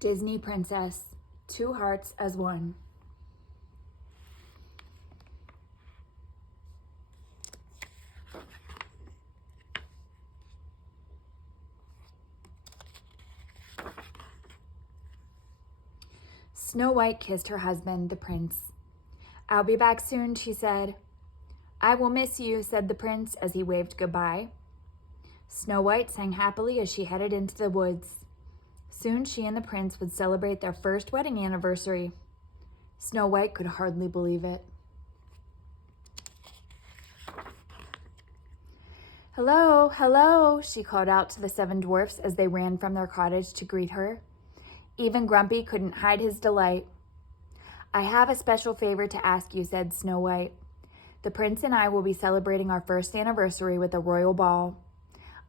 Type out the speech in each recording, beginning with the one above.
Disney Princess, Two Hearts as One. Snow White kissed her husband, the prince. "I'll be back soon," she said. "I will miss you," said the prince as he waved goodbye. Snow White sang happily as she headed into the woods. Soon she and the prince would celebrate their first wedding anniversary. Snow White could hardly believe it. "Hello, hello," she called out to the 7 dwarfs as they ran from their cottage to greet her. Even Grumpy couldn't hide his delight. "I have a special favor to ask you," said Snow White. "The prince and I will be celebrating our first anniversary with a royal ball.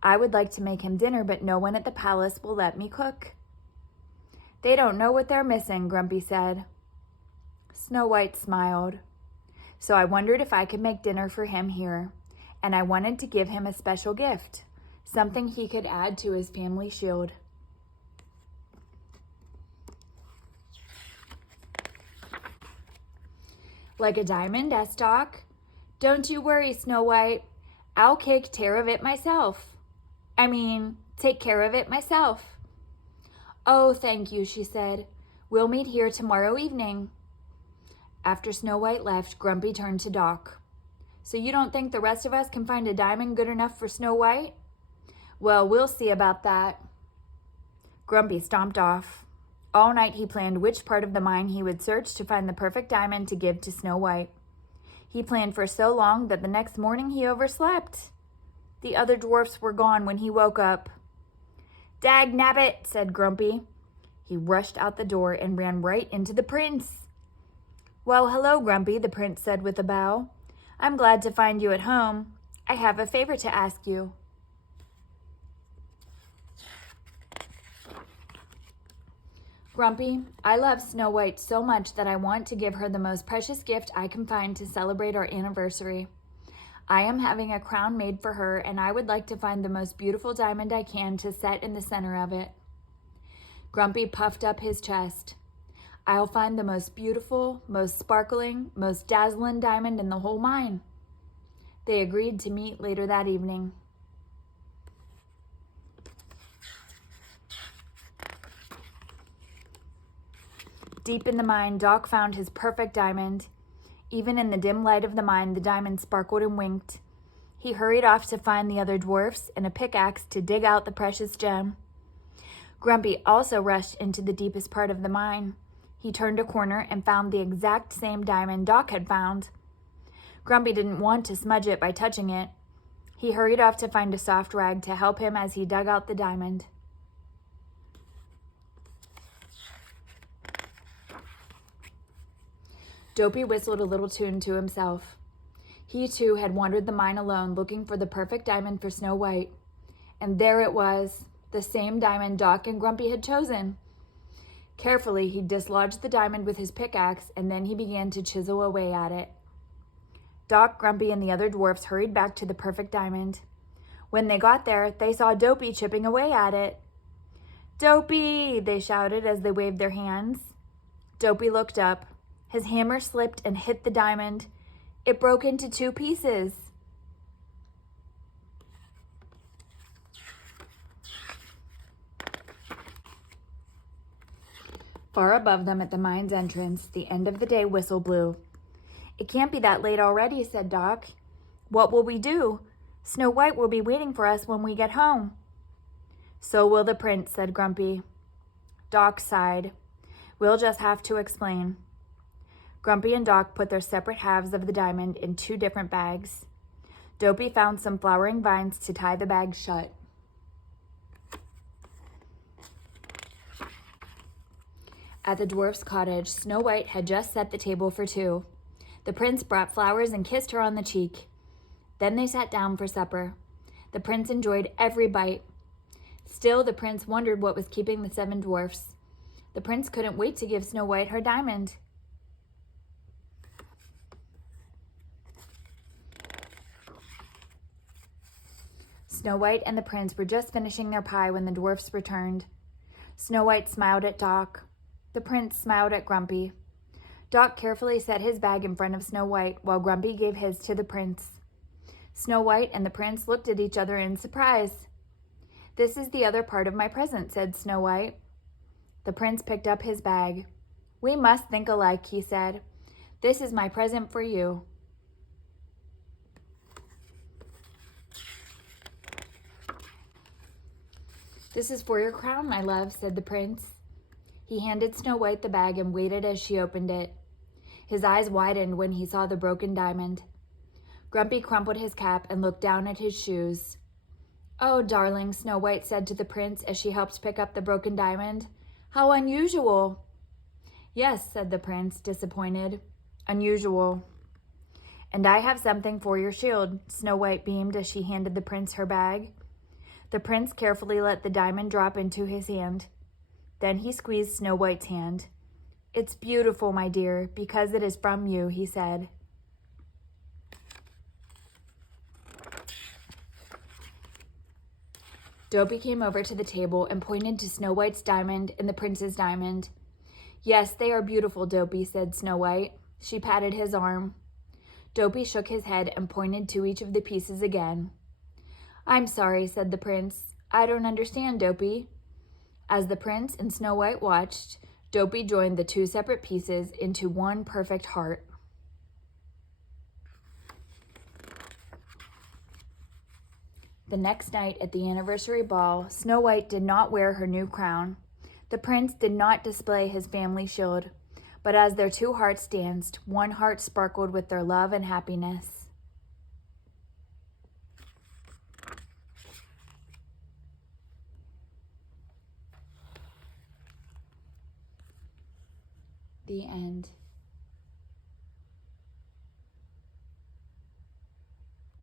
I would like to make him dinner, but no one at the palace will let me cook." "They don't know what they're missing," Grumpy said. Snow White smiled. "So I wondered if I could make dinner for him here, and I wanted to give him a special gift, something he could add to his family shield." "Like a diamond?" asked Doc. "Don't you worry, Snow White. I'll take care of it myself. Take care of it myself." "Oh, thank you," she said. "We'll meet here tomorrow evening." After Snow White left, Grumpy turned to Doc. "So you don't think the rest of us can find a diamond good enough for Snow White?" "Well, we'll see about that." Grumpy stomped off. All night he planned which part of the mine he would search to find the perfect diamond to give to Snow White. He planned for so long that the next morning he overslept. The other dwarfs were gone when he woke up. "Dag nabbit," said Grumpy. He rushed out the door and ran right into the prince. "Well, hello, Grumpy," the prince said with a bow. "I'm glad to find you at home. I have a favor to ask you." "Grumpy, I love Snow White so much that I want to give her the most precious gift I can find to celebrate our anniversary. I am having a crown made for her, and I would like to find the most beautiful diamond I can to set in the center of it." Grumpy puffed up his chest. "I'll find the most beautiful, most sparkling, most dazzling diamond in the whole mine." They agreed to meet later that evening. Deep in the mine, Doc found his perfect diamond. Even in the dim light of the mine, the diamond sparkled and winked. He hurried off to find the other dwarfs and a pickaxe to dig out the precious gem. Grumpy also rushed into the deepest part of the mine. He turned a corner and found the exact same diamond Doc had found. Grumpy didn't want to smudge it by touching it. He hurried off to find a soft rag to help him as he dug out the diamond. Dopey whistled a little tune to himself. He too had wandered the mine alone, looking for the perfect diamond for Snow White. And there it was, the same diamond Doc and Grumpy had chosen. Carefully, he dislodged the diamond with his pickaxe, and then he began to chisel away at it. Doc, Grumpy, and the other dwarfs hurried back to the perfect diamond. When they got there, they saw Dopey chipping away at it. "Dopey!" they shouted as they waved their hands. Dopey looked up. His hammer slipped and hit the diamond. It broke into 2 pieces. Far above them at the mine's entrance, the end of the day whistle blew. "It can't be that late already," said Doc. "What will we do? Snow White will be waiting for us when we get home." "So will the prince," said Grumpy. Doc sighed. "We'll just have to explain." Grumpy and Doc put their separate halves of the diamond in 2 different bags. Dopey found some flowering vines to tie the bags shut. At the dwarf's cottage, Snow White had just set the table for 2. The prince brought flowers and kissed her on the cheek. Then they sat down for supper. The prince enjoyed every bite. Still, the prince wondered what was keeping the 7 dwarfs. The prince couldn't wait to give Snow White her diamond. Snow White and the prince were just finishing their pie when the dwarfs returned. Snow White smiled at Doc. The prince smiled at Grumpy. Doc carefully set his bag in front of Snow White while Grumpy gave his to the prince. Snow White and the prince looked at each other in surprise. "This is the other part of my present," said Snow White. The prince picked up his bag. "We must think alike," he said. "This is my present for you." "This is for your crown, my love," said the prince. He handed Snow White the bag and waited as she opened it. His eyes widened when he saw the broken diamond. Grumpy crumpled his cap and looked down at his shoes. "Oh, darling," Snow White said to the prince as she helped pick up the broken diamond. "How unusual." "Yes," said the prince, disappointed. "Unusual." "And I have something for your shield," Snow White beamed as she handed the prince her bag. The prince carefully let the diamond drop into his hand. Then he squeezed Snow White's hand. "It's beautiful, my dear, because it is from you," he said. Dopey came over to the table and pointed to Snow White's diamond and the prince's diamond. "Yes, they are beautiful, Dopey," said Snow White. She patted his arm. Dopey shook his head and pointed to each of the pieces again. "I'm sorry," said the prince. "I don't understand, Dopey." As the prince and Snow White watched, Dopey joined the two separate pieces into one perfect heart. The next night at the anniversary ball, Snow White did not wear her new crown. The prince did not display his family shield, but as their two hearts danced, one heart sparkled with their love and happiness. The end.